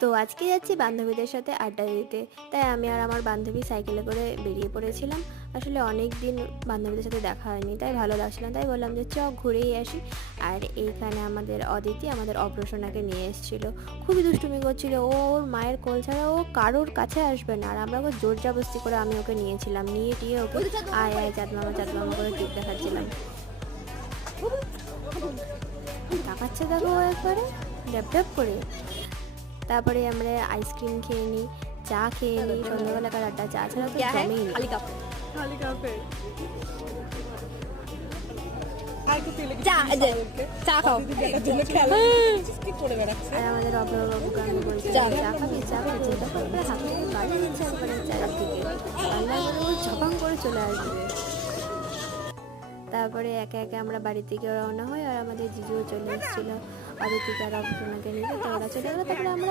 তো আজকে যাচ্ছি বান্ধবীদের সাথে আড্ডা দিতে। তাই আমি আর আমার বান্ধবী সাইকেলে করে বেরিয়ে পড়েছিলাম। আসলে অনেক দিন বান্ধবীদের সাথে দেখা হয়নি, তাই ভালো লাগছিল না, তাই বললাম যে চ ঘুরেই আসি। আর এইখানে আমাদের অদিতি আমাদের অপ্রসন্নাকে নিয়ে এসেছিল। খুবই দুষ্টুমি করছিল, ওর মায়ের কোল ছাড়া ও কারোর কাছে আসবে না। আর আমরা ওকে জোর জবরদস্তি করে আমি ওকে নিয়েছিলাম, নিয়ে টিয়ে ওকে আয় আয় চাঁদ মামা করে টিপ দেখাচ্ছিলাম। তাকাচ্ছে দেখো ও একবারে ড্যাপ ড্যাপ করে। তারপরে আমরা আইসক্রিম খেয়ে নিই, চা খেয়ে নিই, সন্ধ্যাবেলাকার আড্ডা চা ছাড়া তো জমেই না। खाली कप है চা খাও আর আমাদের অভয়বাবুকে আমি বলছি চা খাবি চা খাবি, তখন একবার হাত থেকে বাড়িয়ে দিচ্ছে একবারে চায়ের দিকে, রান্না করে ও ঝপাং করে চলে আসবে। তারপরে একে একে আমরা বাড়ির দিকে রওনা হই, আর আমাদের জিজুও চলে এসেছিলো অদিতিকে আর অভ্রনাকে নিয়ে, তো ওরা চলে গেলো। তারপরে আমরা